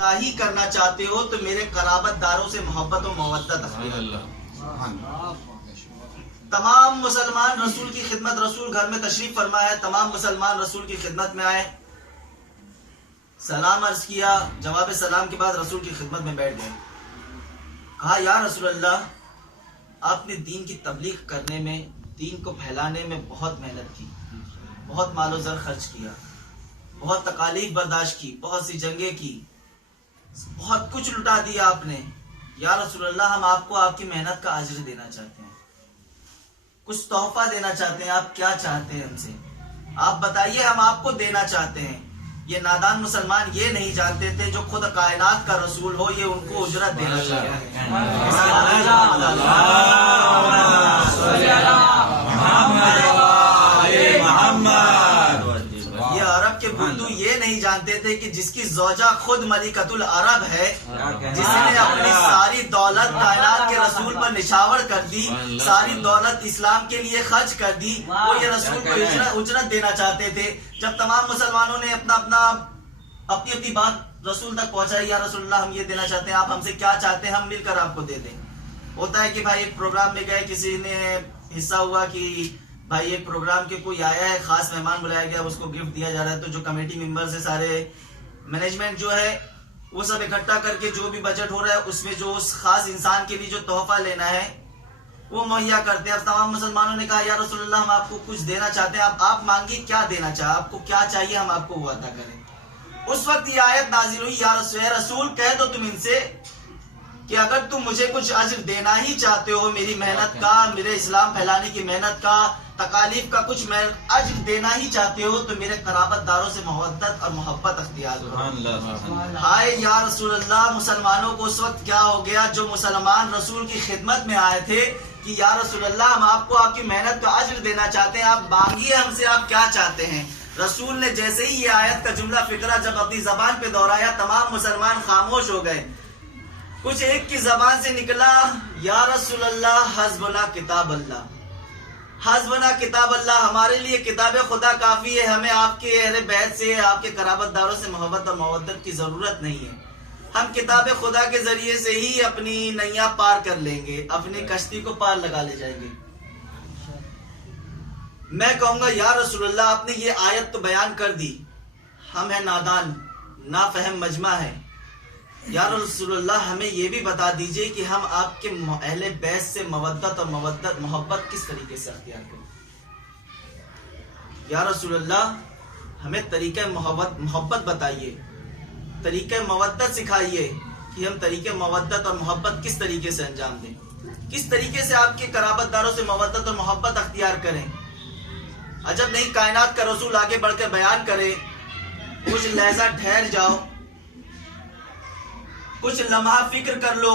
ही करना चाहते हो तो मेरे कराबतदारों से मोहब्बत और मवद्दत तमाम मुसलमान रसूल की खिदमत, रसूल घर में तशरीफ फरमाया, तमाम मुसलमान रसूल की खिदमत में आए, सलाम अर्ज किया, जवाब सलाम के बाद रसूल की खिदमत में बैठ गए। कहा या रसूल अल्लाह, आपने दीन की तबलीग करने में, दीन को फैलाने में बहुत मेहनत की, बहुत मालो ज़र खर्च किया, बहुत तकालीफ बर्दाश्त की, बहुत सी जंगें की, बहुत कुछ लुटा दिया आपने। या रसूल अल्लाह, हम आपको आपकी मेहनत का अज्र देना चाहते हैं, कुछ तोहफा देना चाहते हैं। आप क्या चाहते हैं हमसे? आप बताइए, हम आपको देना चाहते हैं। ये नादान मुसलमान ये नहीं जानते थे जो खुद कायनात का रसूल हो, ये उनको उजरत देना चाहते ये अरब के बुद्धू ये नहीं जानते थे कि जिसकी ज़ौजा खुद मलिकतुल अरब है, जिसने अपनी सारी दौलत कायनात के रसूल पर निछावर कर दी, सारी दौलत इस्लाम के लिए खर्च कर दी, वो ये रसूल को उजरत देना चाहते थे। जब तमाम मुसलमानों ने अपनी अपनी बात रसूल तक पहुंचाई, या रसूलल्लाह, हम ये देना चाहते हैं, आप हमसे क्या चाहते हैं, हम मिलकर आपको दे दें। होता है कि भाई एक प्रोग्राम में गए, किसी ने हिस्सा हुआ कि भाई एक प्रोग्राम के कोई आया है, खास मेहमान बुलाया गया, उसको गिफ्ट दिया जा रहा है, तो जो कमेटी मेंबर्स है, सारे मैनेजमेंट जो है, वो सब इकट्ठा करके जो भी बजट हो रहा है उसमें जो उस खास इंसान के लिए जो तोहफा लेना है वो मुहैया करते हैं। अब तमाम मुसलमानों ने कहा या रसूलल्लाह, हम आपको कुछ देना चाहते हैं, आप मांगिए, क्या देना चाहे, आपको क्या चाहिए, हम आपको वो अता करें। उस वक्त ये आयत नाजिल हुई, या रसूल, कह दो तुम इनसे कि अगर तुम मुझे कुछ अज्र देना ही चाहते हो, मेरी मेहनत का, मेरे इस्लाम फैलाने की मेहनत का, तकालीफ का कुछ अज्र देना ही चाहते हो, तो मेरे कराबतदारों से मवद्दत और मोहब्बत अख्तियार करो। हाय या रसूल अल्लाह, मुसलमानों को उस वक्त क्या हो गया, जो मुसलमान रसूल की खिदमत में आए थे कि या रसूल अल्लाह, हम आपको आपकी मेहनत का अज्र देना चाहते हैं, आप मांगिए हमसे, आप क्या चाहते हैं। रसूल ने जैसे ही ये आयत का जुमला फिक्रा जब अपनी जबान पे दोहराया, तमाम मुसलमान खामोश हो गए। कुछ एक की जबान से निकला, या रसूल अल्लाह, हस्बुना किताब अल्लाह, हस्बुना किताब अल्लाह, हमारे लिए किताब खुदा काफी है, हमें आपके अहले बैत से, आपके कराबतदारों से मोहब्बत और मवद्दत की जरूरत नहीं है। हम किताब खुदा के जरिए से ही अपनी नैया पार कर लेंगे, अपनी कश्ती को पार लगा ले जाएंगे। मैं कहूंगा या रसूल अल्लाह, आपने ये आयत तो बयान कर दी, हम है नादान, नाफहम मजमा है, या रसूल अल्लाह, हमें ये भी बता दीजिए कि हम आपके अहले बैत से मवद्दत और मोहब्बत किस तरीके से अख्तियार करें। या रसूल अल्लाह, हमें तरीके मोहब्बत बताइए, तरीके मवद्दत सिखाइए कि हम तरीके मवद्दत और मोहब्बत किस तरीके से अंजाम दें, किस तरीके से आपके कराबतदारों से मवद्दत और मोहब्बत अख्तियार करें। अजब नहीं, कायनात का रसूल आगे बढ़कर बयान करे, कुछ लहजा ठहर जाओ, कुछ लम्हा फिक्र कर लो,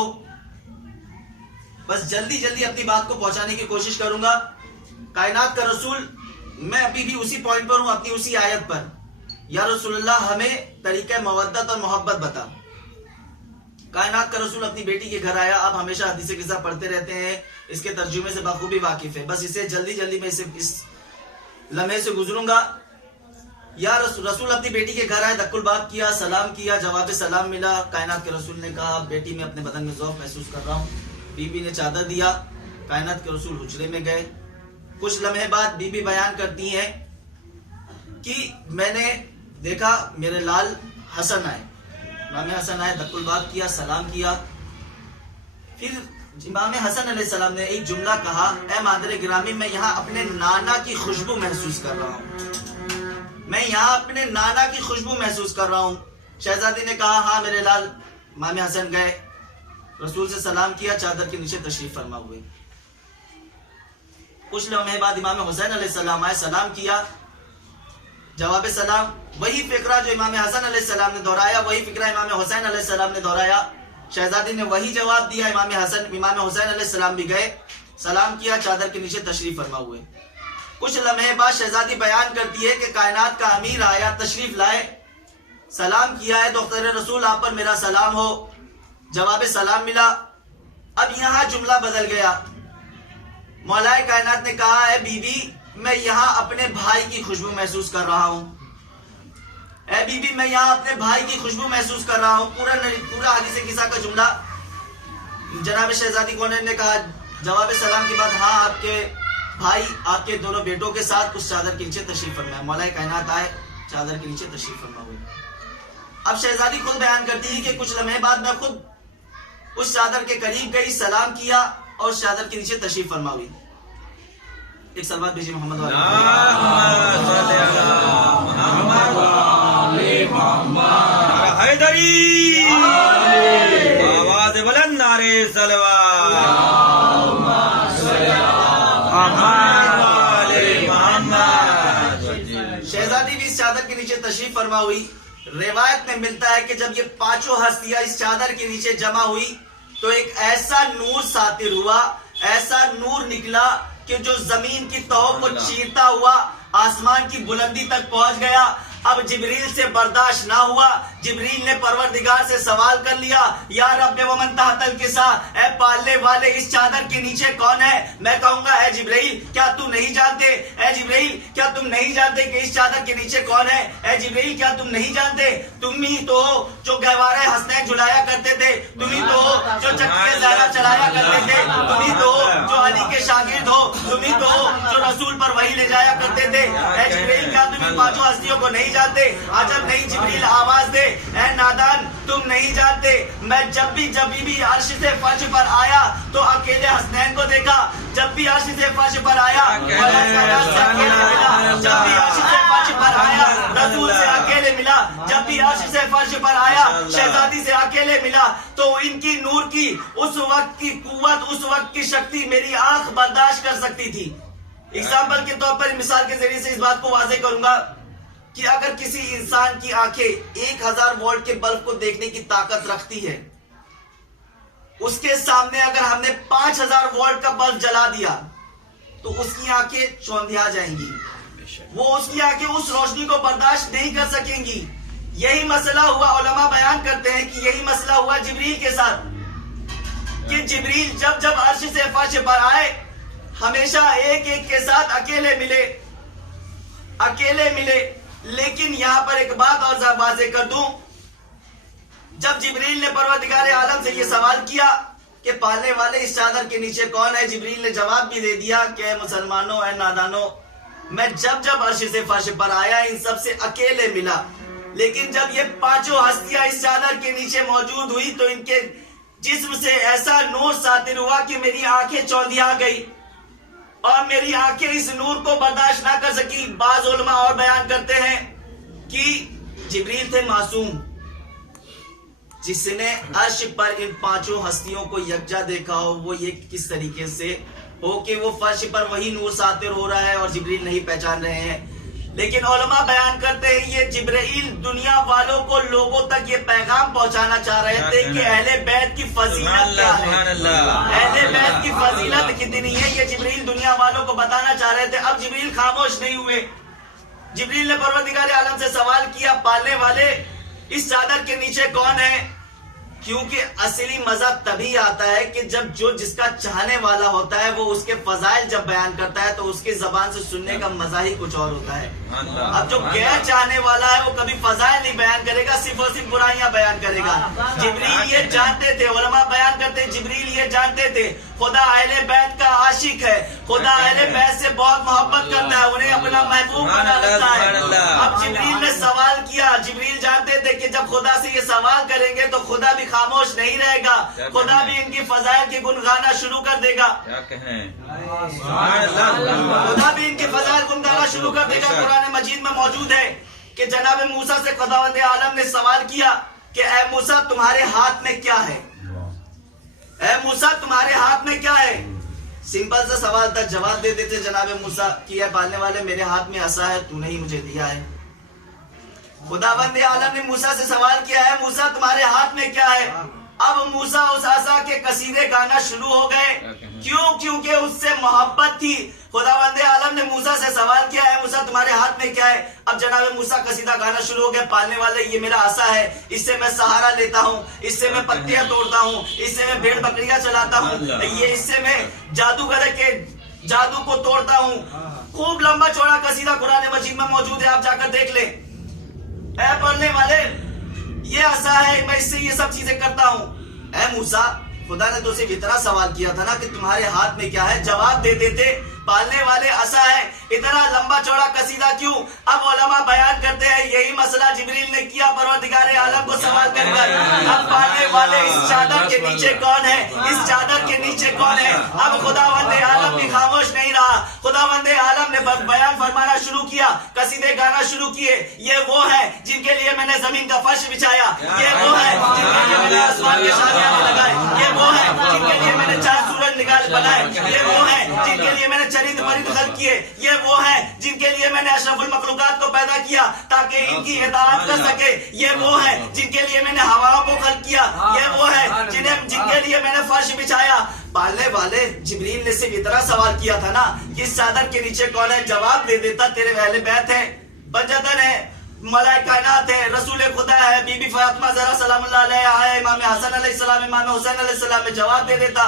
बस जल्दी जल्दी अपनी बात को पहुंचाने की कोशिश करूंगा। कायनात का रसूल, मैं अभी भी उसी पॉइंट पर हूं, अपनी उसी आयत पर, या रसूलुल्लाह, हमें तरीका मवद्दत और मोहब्बत बता। कायनात का रसूल अपनी बेटी के घर आया, आप हमेशा हदीसे किस्सा पढ़ते रहते हैं, इसके तर्जुमे से बखूबी वाकिफ है, बस इसे जल्दी जल्दी मैं इस लम्हे से गुजरूंगा। या रसूल अपनी बेटी के घर आए, दक्कुल बाब किया, सलाम किया, जवाब सलाम मिला। कायनात के रसूल ने कहा, बेटी मैं अपने बदन में ज़ौफ़ महसूस कर रहा हूँ। बीबी ने चादर दिया, कायनात के रसूल हुजरे में गए। कुछ लम्हे बाद बीबी बयान करती है कि मैंने देखा मेरे लाल हसन आए, इमाम हसन आए, दक्कुल बाब किया, सलाम किया। फिर इमाम हसन अलैहिस्सलाम ने एक जुमला कहा, ए मादरे गिरामी, मैं यहाँ अपने नाना की खुशबू महसूस कर रहा हूँ, मैं यहाँ अपने नाना की खुशबू महसूस कर रहा हूँ। शहजादी ने कहा, हाँ मेरे लाल। इमाम हसन गए, रसूल से सलाम किया, चादर के नीचे तशरीफ फरमा हुए। कुछ लम्हे बाद इमाम हुसैन अलैहिस्सलाम आए, सलाम किया, जवाब सलाम, वही फिक्रा जो इमाम हसन अलैहिस्सलाम ने दोहराया, वही फिक्रा इमाम हुसैन अलैहिस्सलाम ने दोहराया। शहजादी ने वही जवाब दिया। इमाम हुसैन अलैहिस्सलाम भी गए, सलाम किया, चादर के नीचे तशरीफ फरमा हुए। कुछ लम्हे बाद शहजादी बयान करती है कि कायनात का अमीर आया, तशरीफ लाए, सलाम किया है, दोस्तरे रसूल आप पर मेरा सलाम हो, जवाब सलाम मिला। अब यहाँ जुमला बदल गया, मौलाए कायनात ने कहा है, बीबी मैं यहाँ अपने भाई की खुशबू महसूस कर रहा हूँ। ऐ बीबी, मैं यहाँ अपने भाई की खुशबू महसूस कर रहा हूँ। पूरा हदीस किस्सा का जुमला जनाब शहजादी कौन ने कहा जवाब सलाम के बाद, हाँ आपके भाई आपके दोनों बेटों के साथ उस चादर के नीचे तशरीफ फरमा। मौलाए कायनात आए, चादर के नीचे तशरीफ फरमा हुई। अब शहजादी खुद बयान करती है कि कुछ लम्हे बाद मैं खुद उस चादर के करीब गई, सलाम किया और उस चादर के नीचे तशरीफ फरमा हुई। एक सलवात भेजिए मोहम्मद वाले। हैदरी आवाज बुलंद नारे सलवा। शहजादी भी इस चादर के नीचे तशरीफ फरमा हुई। रिवायत में मिलता है कि जब ये पांचों हस्तियां इस चादर के नीचे जमा हुई तो एक ऐसा नूर सातिर हुआ, ऐसा नूर निकला कि जो जमीन की तह को चीरता हुआ आसमान की बुलंदी तक पहुंच गया। अब जिब्रील से बर्दाश्त ना हुआ। जिब्रील ने परवरदिगार से सवाल कर लिया, या रब व मन तहतल किसा, ऐ पालने वाले इस चादर के नीचे कौन है? मैं कहूंगा ऐ जिब्रील क्या तुम नहीं जानते? ऐ जिब्रील क्या तुम नहीं जानते कि इस चादर के नीचे कौन है? ऐ जिब्रील क्या तुम नहीं जानते? तुम ही तो हो जो गहवारे हसनैन झुलाया करते थे, तुम ही तो हो जो चक्के ज़हरा चलाया करते थे, तुम ही तो हो जो अली के शागिर्द हो, तुम ही तो हो जो रसूल पर वही ले जाया करते थे। ऐ जिब्रील क्या तुम इन पांचों हस्तियों को नहीं जानते? अजब नहीं जिब्रील आवाज दे, ऐ नादान तुम नहीं जानते, मैं जब भी अर्श से फर्श पर आया तो अकेले हसनैन को देखा। जब भी अर्श से फर्श पर आया जब भी अर्श से फर्श पर आया रसूल से अकेले मिला, जब भी अर्श से फर्श पर आया शहजादी से अकेले मिला। तो इनकी नूर की उस वक्त की कुव्वत, उस वक्त की शक्ति मेरी आंख बर्दाश्त कर सकती थी। एग्जाम्पल के तौर पर, मिसाल के जरिए से इस बात को वाज़ेह करूंगा कि अगर किसी इंसान की आंखें 1000 वोल्ट के बल्ब को देखने की ताकत रखती है, उसके सामने अगर हमने 5000 वोल्ट का बल्ब जला दिया तो उसकी आंखें चौंधिया जाएंगी, वो उसकी आंखें उस रोशनी को बर्दाश्त नहीं कर सकेंगी। यही मसला हुआ, उलमा बयान करते हैं कि यही मसला हुआ जिब्रील के साथ कि जिब्रील जब अर्श से फर्श पर आए हमेशा एक एक के साथ अकेले मिले। लेकिन यहां पर एक बात और वाज़ेह कर दूं, जब जिब्रील ने परवरदिगार आलम से ये सवाल किया कि पालने वाले इस चादर के नीचे कौन है, जिब्रील ने जवाब भी दे दिया कि मुसलमानों ऐ नादानो, मैं जब अर्श से फर्श पर आया इन सब से अकेले मिला। लेकिन जब ये पांचों हस्तियां इस चादर के नीचे मौजूद हुई तो इनके जिस्म से ऐसा नूर सातिर हुआ कि मेरी आंखें चौंधिया गई और मेरी आंखें इस नूर को बर्दाश्त ना कर सकी। बाज उलमा और बयान करते हैं कि जिब्रील थे मासूम, जिसने अर्श पर इन पांचों हस्तियों को यकजा देखा हो, वो ये किस तरीके से हो कि वो फर्श पर वही नूर सातिर हो रहा है और जिब्रील नहीं पहचान रहे हैं। लेकिन उलमा बयान करते हैं ये जिब्रील दुनिया वालों को लोगों तक ये पैगाम पहुंचाना चाह रहे थे कि अहले बैत की फजीलत क्या है, अहले बैत की फजीलत कितनी है, ये जिब्रील दुनिया वालों को बताना चाह रहे थे। अब जिब्रील खामोश नहीं हुए। जिब्रील ने परवरदिगार आलम से सवाल किया, पालने वाले इस चादर के नीचे कौन है? क्योंकि असली मजा तभी आता है कि जब जो जिसका चाहने वाला होता है वो उसके फजाइल जब बयान करता है तो उसकी जबान से सुनने का मजा ही कुछ और होता है। अब जो गैर चाहने वाला है वो कभी फजाइल नहीं बयान करेगा, सिर्फ और सिर्फ बुराइयां बयान करेगा। जिब्रील ये जानते थे, उलमा बयान करते हैं जिब्रील ये जानते थे खुदा अहले बैत का आशिक है, खुदा अहले बैत से बहुत मोहब्बत करता है, उन्हें अपना महबूब बना रखता है। अब जिब्रील ने सवाल किया, जिब्रील जानते थे कि जब खुदा से ये सवाल करेंगे तो खुदा भी खामोश नहीं रहेगा, खुदा भी इनकी फजाइल के गुन गाना शुरू कर देगा। खुदा भी इनके फजाइल गुन गाना शुरू कर देगा। कुरान मजीद में मौजूद है कि जनाब मूसा से खुदावंद आलम ने सवाल किया कि ऐ मूसा तुम्हारे हाथ में क्या है, ऐ मूसा तुम्हारे हाथ में क्या है? सिंपल सा सवाल था, जवाब दे देते जनाब मूसा कि ऐ पालने वाले मेरे हाथ में असा है, तूने ही मुझे दिया है। खुदावंद आलम ने मूसा से सवाल किया है मूसा तुम्हारे हाथ में क्या है? अब मूसा उस आसा के कसीदे गाना शुरू हो गए। क्यों? क्योंकि उससे मोहब्बत थी। खुदावंद आलम ने मूसा से सवाल किया है मूसा तुम्हारे हाथ में क्या है? अब जनाब मूसा कसीदा गाना शुरू हो गया, पालने वाले ये मेरा आसा है, इससे मैं सहारा लेता हूँ, इससे मैं पत्तियां तोड़ता हूँ, इससे मैं भेड़ बकरियां चलाता हूँ, ये इससे मैं जादूगर के जादू को तोड़ता हूँ। खूब लंबा चौड़ा कसीदा कुरान मजीद में मौजूद है, आप जाकर देख ले। ऐ बोलने वाले, ये असा है, मैं इससे ये सब चीजें करता हूँ। ऐ मूसा, खुदा ने तुझसे इतना सवाल किया था ना कि तुम्हारे हाथ में क्या है, जवाब दे देते। पालने वाले असा है, इतना लंबा चौड़ा कसीदा क्यों? अब उलमा बयान करते हैं यही मसला जिब्रील ने किया परवरदिगार आलम को सवाल करकर। अब पालने वाले, इस चादर के नीचे कौन है, इस चादर के नीचे कौन है? अब खुदावंदे आलम भी खामोश नहीं रहा। खुदावंदे आलम ने बयान फरमाना शुरू किया, कसीदे गाना शुरू किए। ये वो है जिनके लिए मैंने जमीन का फर्श बिछाया, ये वो है जिनके लिए मैंने आसमान के शामियाने लगाए, ये वो है जिनके लिए मैंने चार सूरज निकाल बनाए, ये वो है जिनके लिए मैंने चरिंद परिंद खल्क किए, ये वो है जिनके लिए मैंने अशरफुल मखलूकात को पैदा किया ताकि इनकी इताअत कर सके, ये वो है जिनके लिए मैंने हवाओं को खल्क किया, ये वो है जिनके लिए मैंने फर्श बिछाया। पालने वाले, जिब्रील ने सिर्फ इतना सवाल किया था ना कि इस चादर के नीचे कौन है, जवाब दे देता तेरे अहले बैत है, बजदन है, मलाए कायनात है, रसूल खुदा है, बीबी फातिमा ज़हरा सलामुल्लाह अलैहा है, इमाम हसन अलैहिस्सलाम, इमाम हुसैन अलैहिस्सलाम में जवाब दे देता।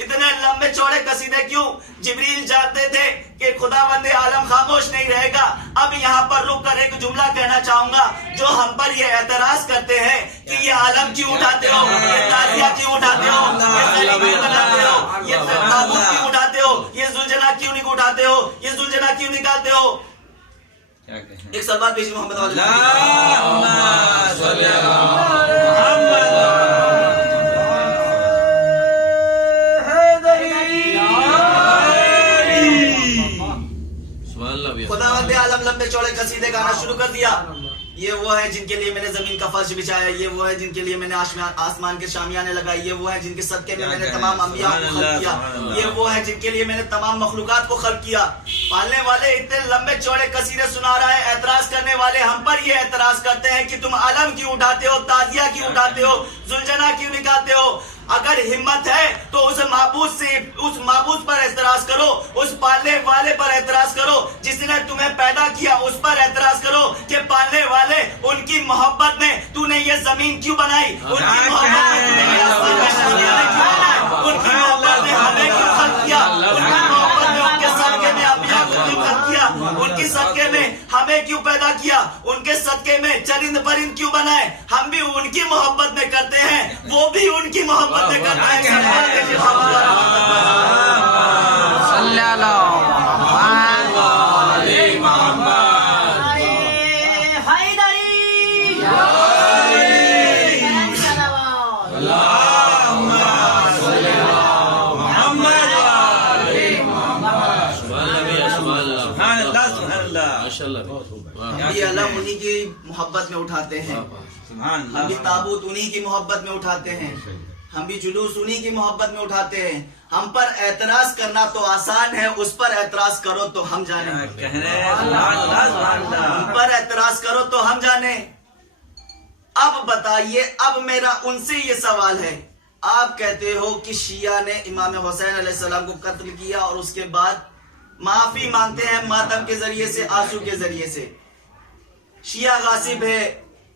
इतने लंबे चौड़े कसीदे क्यों? जिब्रील जानते थे कि खुदावंदे आलम खामोश नहीं रहेगा। अब यहाँ पर रुक कर एक जुमला कहना चाहूंगा, जो हम पर ये एतराज करते हैं कि ये आलम क्यों उठाते हो, ये ताजिया क्यों उठाते हो, ये सलीम क्यों बनाते हो, ये ताबूत क्यों उठाते हो, ये जुलजना क्यों नहीं उठाते हो, ये जुलजना क्यों निकालते हो? एक सलवात पेश मोहम्मद खुदावंदे आलम लंबे चौड़े कसीदे गाना शुरू कर दिया। ये वो है जिनके लिए मैंने जमीन का फर्श बिछाया, ये वो है जिनके लिए मैंने आसमान के शामियाने लगाए, ये वो है जिनके सदके में मैंने तमाम अंबिया को खल्क किया, ये वो है जिनके लिए मैंने तमाम मखलूकात को खल्क किया। पालने वाले इतने लंबे चौड़े कसीदे सुना रहा है, एतराज करने वाले हम पर ये एतराज करते हैं कि तुम आलम क्यों उठाते हो, ताजिया क्यों उठाते हो, जुलजना क्यों निकालते हो? अगर हिम्मत है तो उस माबूद पर एतराज करो, उस पालने वाले पर एतराज करो जिसने तुम्हें पैदा किया, उस पर एतराज करो कि पालने वाले, उनकी मोहब्बत में तूने ये जमीन क्यों बनाई, उनकी मोहब्बत में तूने ये आसमान का शामियाना क्यों बनाया, उनकी मोहब्बत में हमें क्यों खल्क किया, उनकी मोहब्बत में उनके सदके में अंबिया को क्यों खल्क किया, उनकी सदके में हमें क्यों पैदा किया, उनके सदके में चरिंद परिंद क्यों बनाए? हम भी उनकी मोहब्बत में करते हैं, वो भी उनकी मोहब्बत में करते हैं। अल्लाह उन्हीं की मोहब्बत में उठाते हैं, हम भी ताबूत उन्हीं की मोहब्बत में उठाते हैं, हम भी जुलूस उन्हीं की मोहब्बत में उठाते हैं। हम पर एतराज करना तो आसान है, उस पर एतराज करो तो हम जाने, हम पर एतराज करो तो हम जाने। अब बताइए, अब मेरा उनसे ये सवाल है, आप कहते हो कि शिया ने इमाम हुसैन अलैहिस्सलाम को कत्ल किया और उसके बाद माफी मांगते हैं मातम के जरिए से, आंसू के जरिए से। शिया गासिब है,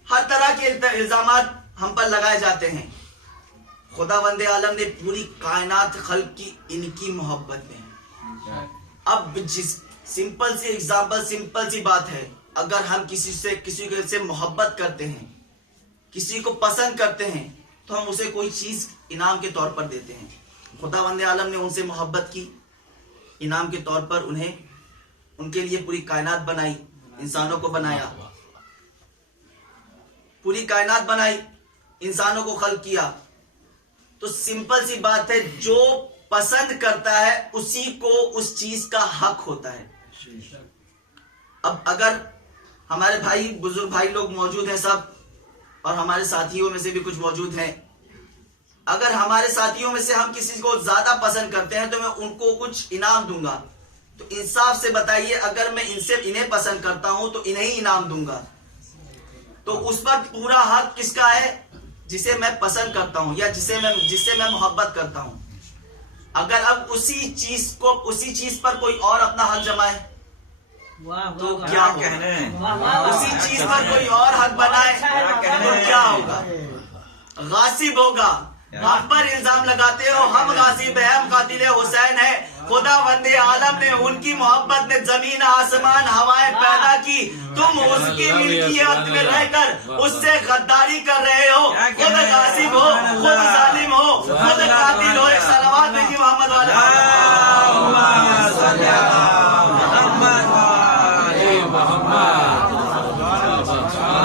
हर तरह के इल्जामात हम पर लगाए जाते हैं। खुदावंदे आलम ने पूरी कायनात खल्क की इनकी मोहब्बत में। अब जिस सिंपल सी एग्जाम्पल, सिंपल सी बात है, अगर हम किसी से मोहब्बत करते हैं, किसी को पसंद करते हैं, तो हम उसे कोई चीज इनाम के तौर पर देते हैं। खुदावंदे आलम ने उनसे मोहब्बत की, इनाम के तौर पर उनके लिए पूरी कायनात बनाई, इंसानों को बनाया, पूरी कायनात बनाई, इंसानों को खल्क किया। तो सिंपल सी बात है, जो पसंद करता है उसी को उस चीज का हक होता है। अब अगर हमारे भाई, बुजुर्ग भाई लोग मौजूद हैं सब, और हमारे साथियों में से भी कुछ मौजूद हैं, अगर हमारे साथियों में से हम किसी को ज्यादा पसंद करते हैं तो मैं उनको कुछ इनाम दूंगा। तो इंसाफ से बताइए, अगर मैं इन्हें पसंद करता हूं तो इन्हें ही इनाम दूंगा, तो उस पर पूरा हक किसका है? जिसे मैं पसंद करता हूं या जिससे मैं मोहब्बत करता हूं। अगर अब उसी चीज पर कोई और अपना हक जमाए तो क्या होगा? उसी चीज पर कोई और हक बनाए तो क्या होगा? गासिब होगा। हम पर इल्जाम लगाते हो हम गासिब है, हम कातिल हुसैन है, खुदा वंदे आलम ने उनकी मोहब्बत ने जमीन आसमान हवाएं पैदा की, तुम उसकी मिल्कियत में रहकर उससे गद्दारी कर रहे हो। खुद गासिब हो, खुद जालिम हो, खुद कातिल हो। एक सलावत भेजिए मोहम्मद वाले।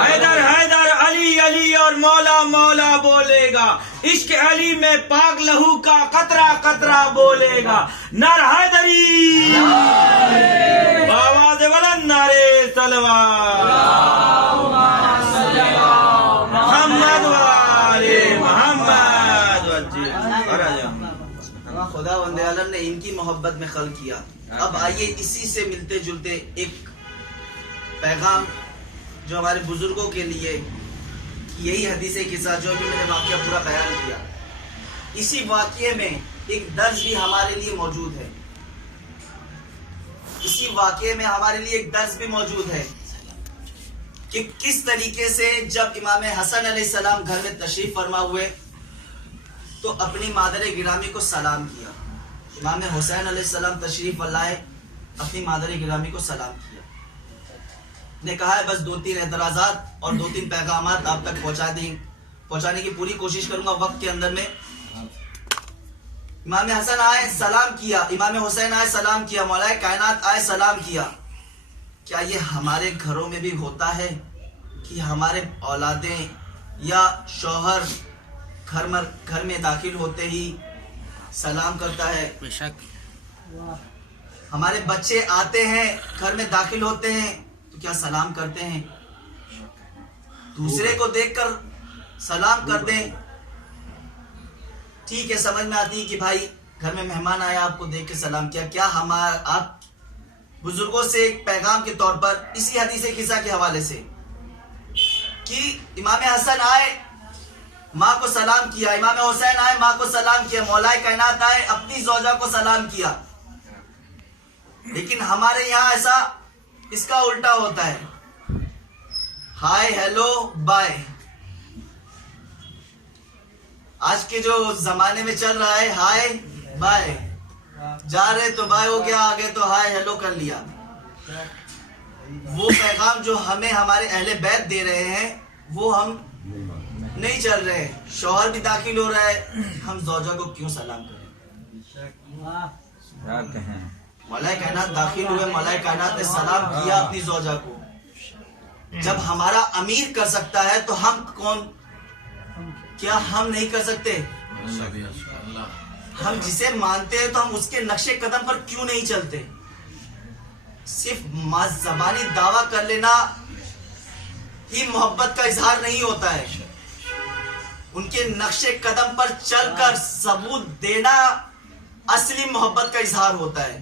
हैदर हैदर, अली अली और मौला मौला बोलेगा, इश्क अली में पाक लहू का कतरा कतरा बोलेगा। नर हैदरी आवाज़ बुलंद, नारे सलवात, मोहम्मद वाले मोहम्मद। खुदा वंदे आलम ने इनकी मोहब्बत में खल किया। अब आइए इसी से मिलते जुलते एक पैगाम जो हमारे बुजुर्गों के लिए, यही हदीस के साथ जो भी मैंने वाकया पूरा बयान किया, इसी वाकये में एक दर्ज भी हमारे लिए मौजूद है। इसी वाकये में हमारे लिए एक दर्ज भी मौजूद है कि किस तरीके से जब इमाम हसन अलैहिस्सलाम घर में तशरीफ फरमा हुए तो अपनी मादर गिरामी को सलाम किया। इमाम हुसैन अलैहिस्सलाम तशरीफ लाए, अपनी मादर गिरामी को सलाम किया। ने कहा है बस 2-3 एतराज़ात और 2-3 पैगामात आप तक पहुंचाने की पूरी कोशिश करूंगा वक्त के अंदर में। इमाम हसन आए, सलाम किया। इमाम हुसैन आए, सलाम किया। मौलाए कायनात आए, सलाम किया। क्या ये हमारे घरों में भी होता है कि हमारे औलादें या शौहर घर में दाखिल होते ही सलाम करता है? बेशक। हमारे बच्चे आते हैं, घर में दाखिल होते हैं तो क्या सलाम करते हैं? दूसरे को देखकर सलाम कर दें, ठीक है, समझ में आती है कि भाई घर में मेहमान आया, आपको देख के सलाम किया। क्या आप बुजुर्गों से एक पैगाम के तौर पर इसी हदीस किस्सा के हवाले से कि इमाम हसन आए, माँ को सलाम किया, इमाम हुसैन आए, माँ को सलाम किया, मौलाए कायनात आए, अपनी ज़ौजा को सलाम किया। लेकिन हमारे यहाँ ऐसा इसका उल्टा होता है, हाय हेलो बाय। आज के जो जमाने में चल रहा है हाय बाय, जा रहे तो बाय हो गया, आगे तो हाय हेलो कर लिया। वो पैगाम जो हमें हमारे अहले बैत दे रहे हैं वो हम नहीं चल रहे। शौहर भी दाखिल हो रहा है, हम ज़ौजा को क्यों सलाम करें? मौलाए कायनात दाखिल हुए, मौलाए कायनात ने सलाम किया अपनी ज़ौजा को। जब हमारा अमीर कर सकता है तो हम कौन, क्या हम नहीं कर सकते? हम जिसे मानते हैं तो हम उसके नक्शे कदम पर क्यों नहीं चलते? सिर्फ ज़बानी दावा कर लेना ही मोहब्बत का इजहार नहीं होता है। उनके नक्शे कदम पर चलकर सबूत देना असली मोहब्बत का इजहार होता है।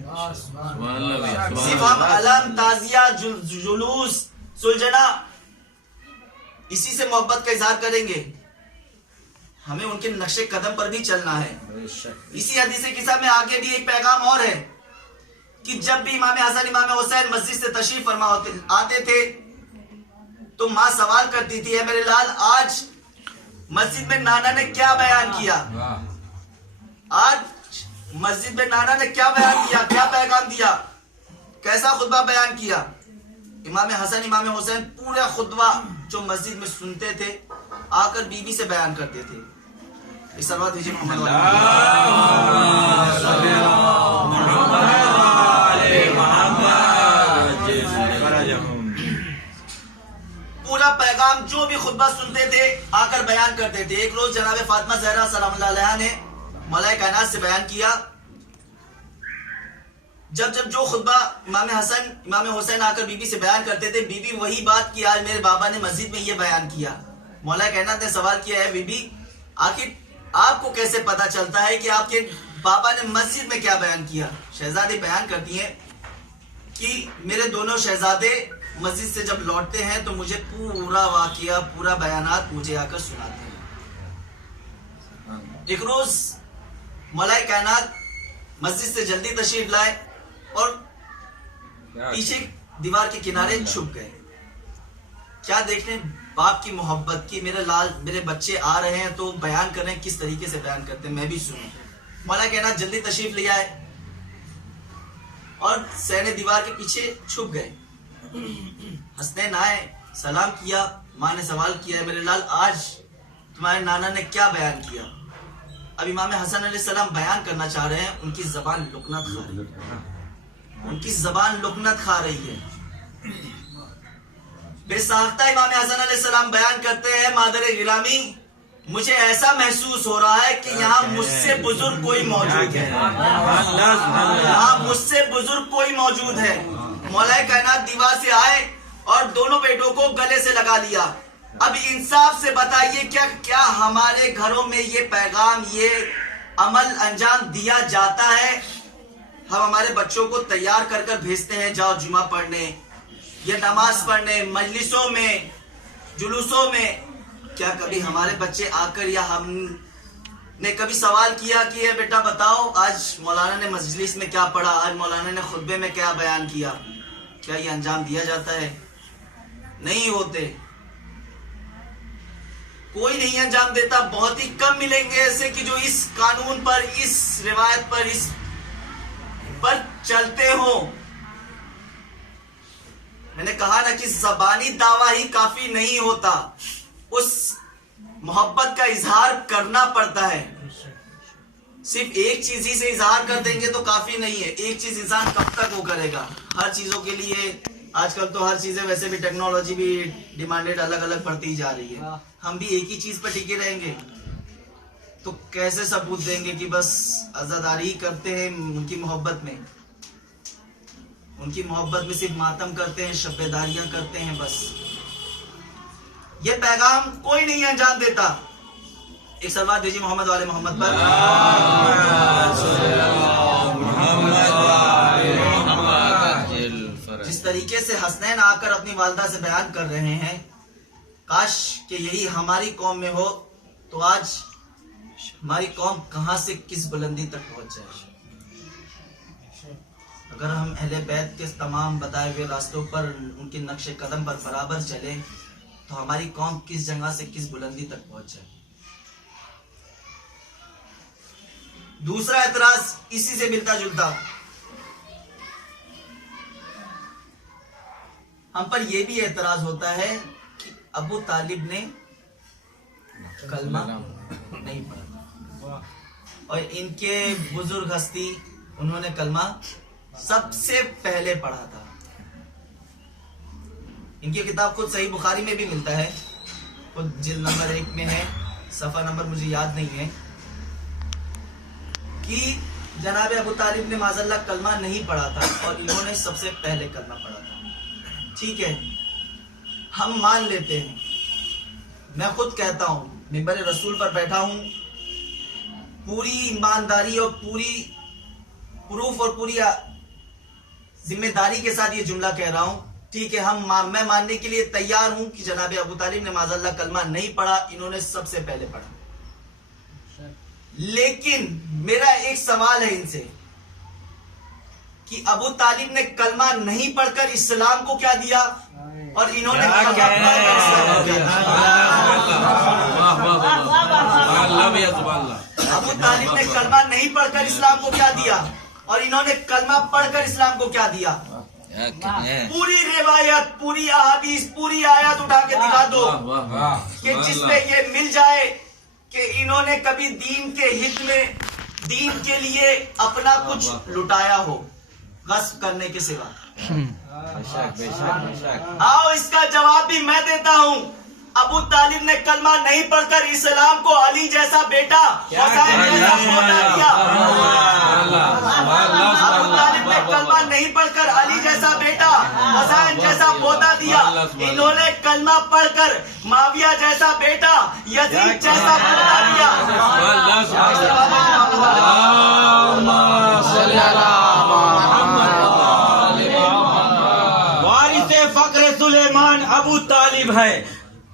सिर्फ हम अलम, ताजिया, जुलूस, सुलझना, इसी से मोहब्बत का इजहार करेंगे? हमें उनके नक्शे कदम पर भी चलना है। इसी हदीस किस्सा में आगे भी एक पैगाम और है कि जब भी इमाम हसन इमाम हुसैन मस्जिद से तशरीफ फरमा आते थे तो माँ सवाल करती थी, है मेरे लाल, आज मस्जिद में नाना ने क्या बयान किया? आज मस्जिद में नाना ने क्या बयान किया, क्या पैगाम दिया, कैसा खुतबा बयान किया? इमाम हसन इमाम हुसैन पूरा खुतबा जो मस्जिद में सुनते थे आकर बीबी से बयान करते थे। इस सलवात भेजिए मोहम्मद पूरा पैगाम जो भी खुतबा सुनते थे आकर बयान करते थे। एक रोज जनाब फातिमा ज़हरा सलामुल्लाह अलैहा ने मौलाए कायनात से बयान किया। जब जब जो खुतबा इमाम हसन इमाम हुसैन आकर बीबी से बयान करते थे, बीबी वही बात की आज मेरे बाबा ने मस्जिद में ये बयान किया। मौलाए कायनात ने सवाल किया, है बीबी, आखिर आपको कैसे पता चलता है कि आपके बाबा ने मस्जिद में क्या बयान किया? शहजादी बयान करती हैं कि मेरे दोनों शहजादे मस्जिद से जब लौटते हैं तो मुझे पूरा वाकिया, पूरा बयानात मुझे आकर सुनाते हैं। एक रोज मौलाए कायनात मस्जिद से जल्दी तशरीफ लाए और पीछे दीवार के किनारे छुप गए। क्या देखने बाप की मोहब्बत की, मेरे लाल, मेरे बच्चे आ रहे हैं तो बयान कर रहे हैं, किस तरीके से बयान करते हैं मैं भी सुनूं। मौलाए कायनात जल्दी तशरीफ ले आए। और सैने दीवार के पीछे छुप गए। हसनैन आए, सलाम किया। माँ ने सवाल किया, मेरे लाल आज तुम्हारे नाना ने क्या बयान किया? अब इमाम हसन अलैहिस्सलाम बयान करना चाह रहे हैं, उनकी जबान लुकनत खा रही है, उनकी जबान लुकनत खा रही है। बेसाख्ता इमाम हसन अलैहिस्सलाम बयान करते हैं, मादर गिरामी मुझे ऐसा महसूस हो रहा है कि यहाँ मुझसे बुजुर्ग कोई मौजूद है, यहाँ मुझसे बुजुर्ग कोई मौजूद है। मौलाए कायनात दीवार से आए और दोनों बेटों को गले से लगा लिया। अब इंसाफ से बताइए, क्या हमारे घरों में ये पैगाम, ये अमल अंजाम दिया जाता है? हम हमारे बच्चों को तैयार कर कर भेजते हैं, जाओ जुमा पढ़ने या नमाज पढ़ने, मजलिसों में, जुलूसों में। क्या कभी हमारे बच्चे आकर या हमने कभी सवाल किया कि ये बेटा बताओ आज मौलाना ने मजलिस में क्या पढ़ा, आज मौलाना ने खुतबे में क्या बयान किया? क्या ये अंजाम दिया जाता है? नहीं होते, कोई नहीं अंजाम देता। बहुत ही कम मिलेंगे ऐसे कि जो इस कानून पर, इस रिवायत पर, इस पर चलते हो। मैंने कहा ना कि जबानी दावा ही काफी नहीं होता, उस मोहब्बत का इजहार करना पड़ता है। सिर्फ एक चीज ही से इजहार कर देंगे तो काफी नहीं है। एक चीज इंसान कब तक वो करेगा? हर चीजों के लिए आजकल तो हर चीजें, वैसे भी टेक्नोलॉजी भी डिमांडेड अलग अलग बढ़ती जा रही है। हम भी एक ही चीज पर टिके रहेंगे तो कैसे सबूत देंगे कि बस आजादारी करते हैं उनकी मोहब्बत में, उनकी मोहब्बत में सिर्फ मातम करते हैं, शब्बेदारियां करते हैं। बस ये पैगाम कोई नहीं अंजाम देता। एक सलवात दीजिए मोहम्मद वाले मोहम्मद पर। जिस तरीके से हसनैन आकर अपनी वालदा से बयान कर रहे हैं, काश कि यही हमारी कौम में हो तो आज हमारी कौम कहां से किस बुलंदी तक पहुंच जाए। अगर हम अहले बैत के तमाम बताए हुए रास्तों पर, उनके नक्शे कदम पर बराबर चले तो हमारी कौम किस जगह से किस बुलंदी तक पहुंच जाए। दूसरा एतराज इसी से मिलता जुलता, हम पर यह भी एतराज होता है कि अबू तालिब ने कलमा नहीं पढ़ा और इनके बुजुर्ग हस्ती, उन्होंने कलमा सबसे पहले पढ़ा था। इनकी किताब खुद सही बुखारी में भी मिलता है, खुद जिल्द नंबर 1 में है, सफा नंबर मुझे याद नहीं है, कि जनाब अबू तालिब ने माज़ल्लाह कलमा नहीं पढ़ा था और इन्होंने सबसे पहले कलमा पढ़ा था। ठीक है, हम मान लेते हैं। मैं खुद कहता हूं, मिंबर रसूल पर बैठा हूं, पूरी ईमानदारी और पूरी प्रूफ और पूरी जिम्मेदारी के साथ ये जुमला कह रहा हूं। ठीक है, मैं मानने के लिए तैयार हूं कि जनाब अबू तालिब ने माज़ल्लाह कलमा नहीं पढ़ा, इन्होंने सबसे पहले पढ़ा। लेकिन मेरा एक सवाल है इनसे कि अबू तालिब ने कलमा नहीं पढ़कर इस्लाम को क्या दिया और इन्होंने कलमा पढ़कर इस्लाम को क्या दिया? अबू तालिब ने कलमा नहीं पढ़कर इस्लाम को क्या दिया और इन्होंने कलमा पढ़कर इस्लाम को क्या दिया? पूरी रिवायत, पूरी अहादीस, पूरी आयत उठा के दिखा दो कि जिसमें ये मिल जाए कि इन्होंने कभी दीन के हित में, दीन के लिए अपना कुछ लुटाया हो गस्ब करने के सिवा। आओ इसका जवाब भी मैं देता हूँ। अबू तालिब ने कलमा नहीं पढ़कर इस्लाम को अली जैसा बेटा, हुसैन जैसा पोता दिया। अबू तालिब ने कलमा नहीं पढ़कर अली जैसा बेटा, हुसैन जैसा पोता दिया। इन्होंने कलमा पढ़कर माविया जैसा बेटा, यजीद जैसा पोता दिया। वारिसे फक्र सुलेमान अबू तालिब है,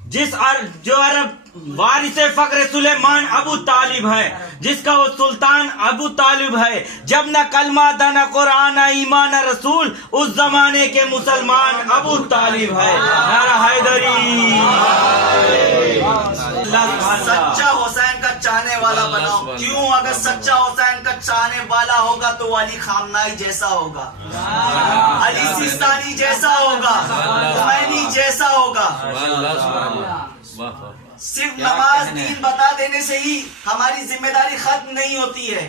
जो अरब वारिसे फक्र सुलेमान अबू तालिब है, जिसका वो सुल्तान अबू तालिब है। जब न कलमा था न कुरान न ईमान न रसूल, उस जमाने के मुसलमान अबू तालिब है। नारा हैदरी। सच्चा हुसैन का चाहने वाला बनाओ। क्यों? अगर सच्चा हुसैन का चाहने वाला होगा तो अली खामनाई जैसा होगा, अली सिस्तानी जैसा होगा, खुमैनी जैसा होगा। सिर्फ नमाज दीन बता देने से ही हमारी जिम्मेदारी खत्म नहीं होती है।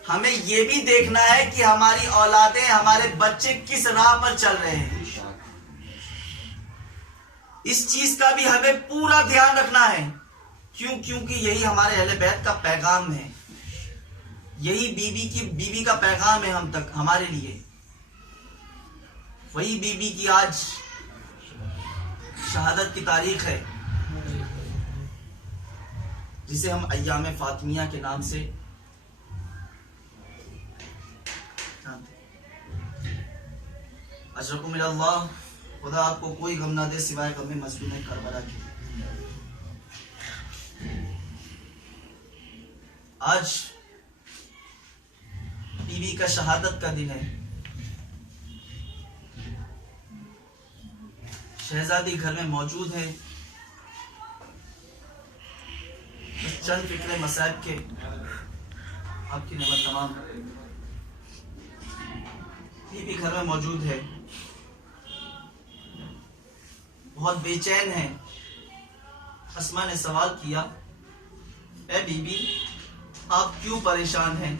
हमें ये भी देखना है कि हमारी औलादें, हमारे बच्चे किस राह पर चल रहे हैं। इस चीज का भी हमें पूरा ध्यान रखना है। क्यों? क्योंकि यही हमारे अहले बैत का पैगाम है, यही बीबी का पैगाम है हम तक, हमारे लिए। वही बीबी की आज शहादत की तारीख है, जिसे हम अय्याम फातिमिया के नाम से अशरकुम मिनल्लाह। खुदा आपको कोई गम ना दे सिवाय गम मजलूम करबला के। आज बीवी का शहादत का दिन है। शहजादी घर में मौजूद है। चंद फिक्रे मसाइब के आपकी नेमत तमाम। बीवी घर में मौजूद है, बहुत बेचैन है। अस्मा ने सवाल किया, ए बीबी आप क्यों परेशान हैं?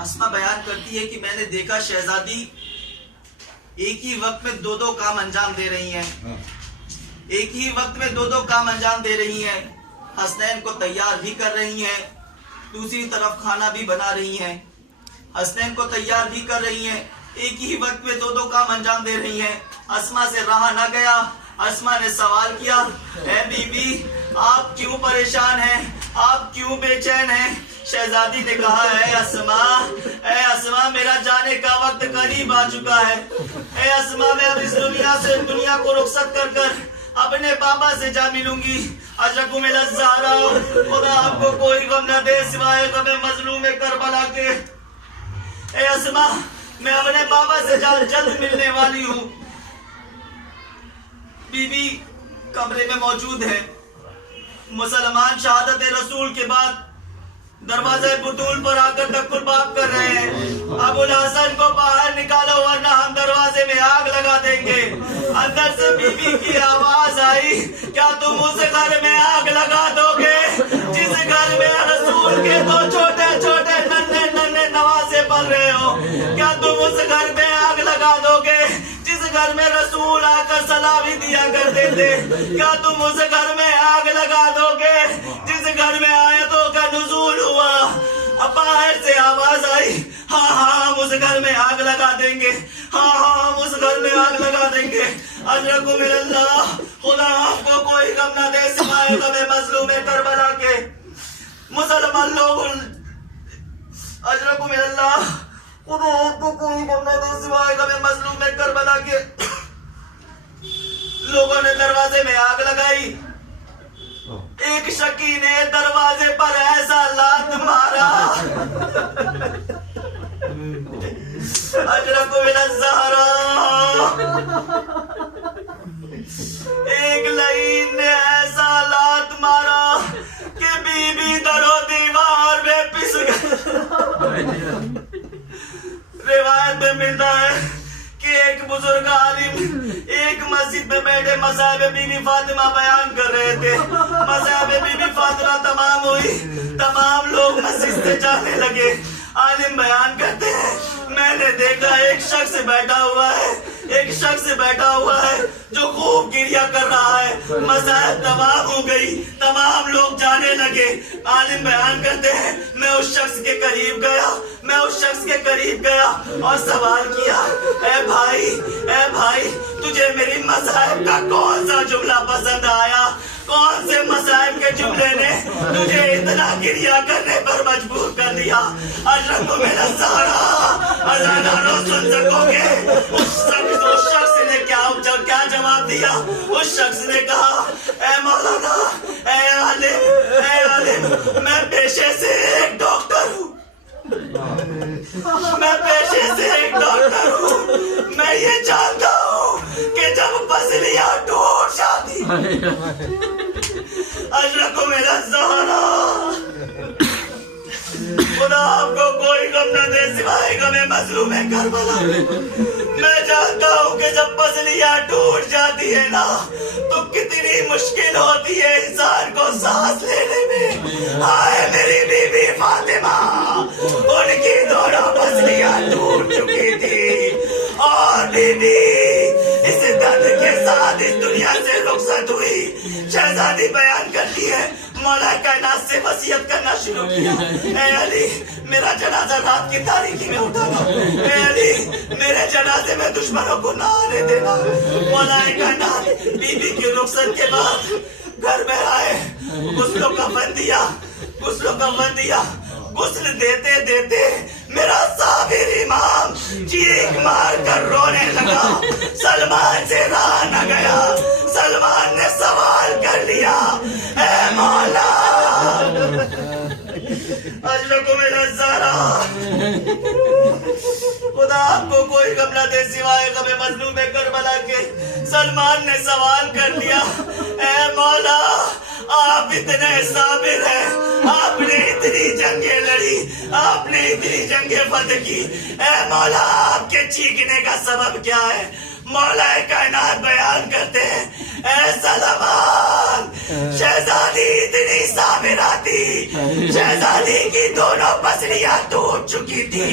अस्मा बयान करती है कि मैंने देखा शहजादी एक ही वक्त में दो काम अंजाम दे रही हैं, एक ही वक्त में दो काम अंजाम दे रही हैं। हसनैन को तैयार भी कर रही हैं, दूसरी तरफ खाना भी बना रही हैं। हसनैन को तैयार भी कर रही हैं, एक ही वक्त में दो काम अंजाम दे रही हैं। अस्मा से रहा न गया, अस्मा ने सवाल किया, ए बीबी आप क्यों परेशान हैं, आप क्यों बेचैन हैं? शहजादी ने कहा, ए अस्मा मेरा जाने का वक्त करीब आ चुका है। ए अस्मा मैं अब इस दुनिया को रुखसत कर कर अपने पापा से जा मिलूंगी। अशरकुम ज़हरा, खुदा आपको कोई गम न दे सिवाय गम मजलूम करबला के। ए अस्मा मैं अपने पापा से जल्द मिलने वाली हूँ। बीबी कमरे में मौजूद है। मुसलमान शहादत रसूल के बाद दरवाजे बुतूल पर आकर टक्कुर बाप कर रहे हैं। अबुल हसन को बाहर निकालो वरना हम दरवाजे में आग लगा देंगे। अंदर से बीबी की आवाज आई, क्या तुम उस घर में आग लगा दोगे जिस घर में रसूल के दो छोटे छोटे नन्हे नवासे पल रहे हो? क्या तुम उस घर में आग लगा दोगे जिस घर में रसूल आकर सलामी दिया करते थे? क्या तुम उस घर में आग लगा दोगे जिस घर में आयतों का नुज़ूल हुआ? अब बाहर से आवाज आई, हाँ हम उस घर में आग लगा देंगे, हाँ हम उस घर में आग लगा देंगे। अशरकुम मिनल्लाह, खुदा आपको कोई गम न दे सिवाय गम मजलूम करबला के। मुसलमान लोग, अशरकुम मिनल्लाह, खुदा आपको कोई गम न दे सिवाय गम मजलूम करबला के। लोगों ने दरवाजे में आग लगाई। एक शकी ने दरवाजे पर ऐसा लात मारा, अशरकुम ज़हरा, एक लईन ने ऐसा लात मारा कि बीबी दरो दीवार में पिस गई। रिवायत में मिलता है कि एक बुजुर्ग आलिम एक मस्जिद में बैठे मसाइब बीबी फातिमा बयान कर रहे थे। मसाइब बीबी फातिमा तमाम हुई, तमाम लोग मस्जिद से जाने लगे। आलिम बयान करते हैं, मैंने देखा एक शख्स बैठा हुआ है, एक शख्स बैठा हुआ है जो खूब गिरिया कर रहा है। मसाइब तमाम हो गई, तमाम लोग जाने लगे। आलिम बयान करते हैं, मैं उस शख्स के करीब गया, मैं उस शख्स के करीब गया और सवाल किया, ए भाई तुझे मेरी मसाइब का कौन सा जुमला पसंद आया? कौन से मसाइब के जुमले ने तुझे इतना गिरिया करने पर मजबूर कर दिया? अशरकुम ज़हरा, अज़ानारो सुन सकोगे? उस शख्स ने क्या जवाब दिया? उस शख्स ने कहा, ए मौलाना, ए आलिम, मैं पेशे से एक डॉक्टर हूँ, मैं पेशे से एक डॉक्टर हूँ। मैं ये जानता हूँ कि जब पसलियाँ टूट जाती अशरको मेरा ज़हरा, खुदा आपको कोई गम न दे सिवाय गमे मजलूम है करबला। मैं जानता हूँ कि जब पसलियाँ टूट जाती है ना तो कितनी मुश्किल होती है इंसान को सांस लेने में। हाय मेरी बीबी फातिमा, उनकी दोनों पसलियाँ टूट चुकी थी और बीबी इस दर्द के साथ इस दुनिया से रुखसत हुई। शहजादी बयान करती है, मौला कायनात से वसीयत करना शुरू किया, ए अली मेरा जनाजा रात की तारीकी में उठाना, ए अली मेरे जनाजे में दुश्मनों को ना आने देना। मौला कायनात बीबी की रुखसत के बाद घर में आए, गुस्लों का कफन दिया। गुस्ल देते देते मेरा साबिर इमाम चीख मार कर रोने लगा। सलमान से रहा न गया, सलमान ने सवाल कर लिया, ए मौला अजरको मेरा ज़हरा, खुदा आपको कोई गम न दे सिवाय गमे मजलूम करबला के। सलमान ने सवाल कर लिया, ए मौला आप इतने साबिर हैं, आपने इतनी जंगें लड़ी, आपने इतनी जंगें फतह की, ए मौला आपके चीखने का सबब क्या है? मौला कायनात बयान करते हैं, ए सलमान शहजादी इतनी साबिरा थी, शहजादी की दोनों पसलियां टूट चुकी थी,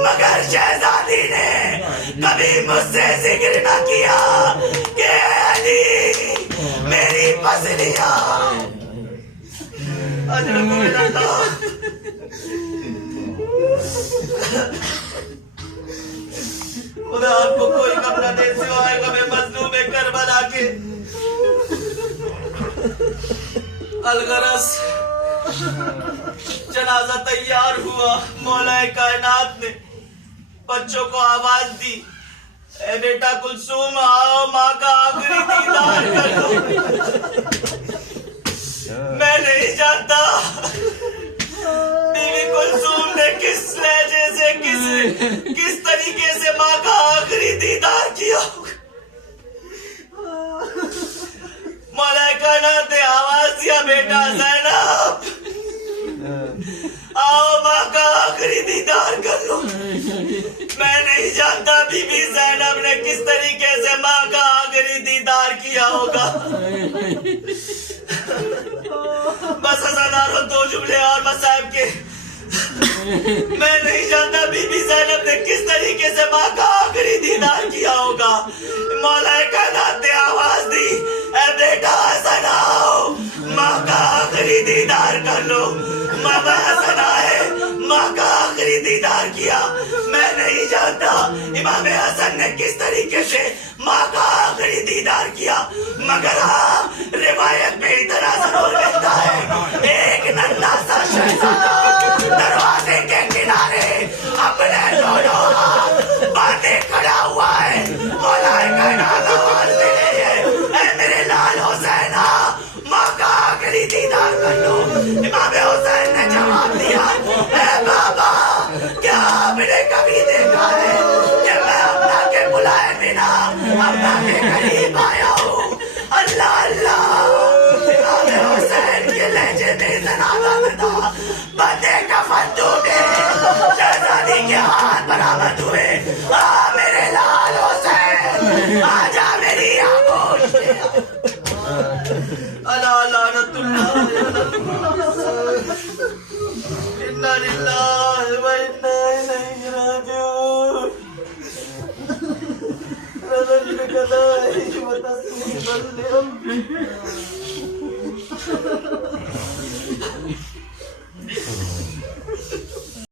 मगर शहजादी ने कभी मुझसे जिक्र न किया कि अली मेरी पसलियां। खुदा आपको कोई गम न दे सिवाय गमे मजलूम करबला के। अलगरस जनाजा तैयार हुआ, मौला कायनात ने बच्चों को आवाज दी, ए बेटा कुलसूम आओ माँ का आखिरी दीदार कर लो। मैं नहीं जानता बीवी कुलसूम ने किस लहजे से किस तरीके से माँ का आखिरी दीदार किया। मौला कायनात ने आवाज दिया, बेटा ज़ैनब आओ माँ का आखिरी दीदार कर लो। मैं नहीं जानता बीबी ज़ैनब ने किस तरीके से माँ का आखिरी दीदार किया होगा। बस हज़ारों दो जुमले और मसाइब के। मैं नहीं जानता बीबी ज़ैनब ने किस तरीके से माँ का आखिरी दीदार किया होगा। मौला कायनात ने आवाज दी, ए बेटा हसन आओ माँ का आखिरी दीदार कर लो। मामा हसन आए, माँ का आखिरी दीदार किया। मैं नहीं जानता इमाम हसन ने किस तरीके से माँ का आखिरी दीदार किया, मगर हाँ रिवायत में इतना जरूर मिलता है, एक नन्हा सा शहजादा दरवाजे के किनारे अपने दोनों हाथ बांधे खड़ा हुआ है। मौला कायनात आवाज दे रही है, ऐ मेरे लाल हुसैन माँ का आखिरी दीदार कर लो। इमाम हुसैन ने जवाब दिया, ऐ बाबा क्या आपने कभी देखा है कि मैं अपना के बुलाए बिना अपना के करीब आया हूँ? अल्लाह अल्लाह। इमाम हुसैन के लहजे में जनाजा था, बंदे कफन टूटे, शहजादी के हाथ बरामद हुए। आ मेरे लाल हुसैन आजा मेरी आगोश में। अला लानतुल्लाह इन्ना लिल्लाहि व इन्ना इलैहि राजिऊन। रज़ल बिकदाई व तस्लीम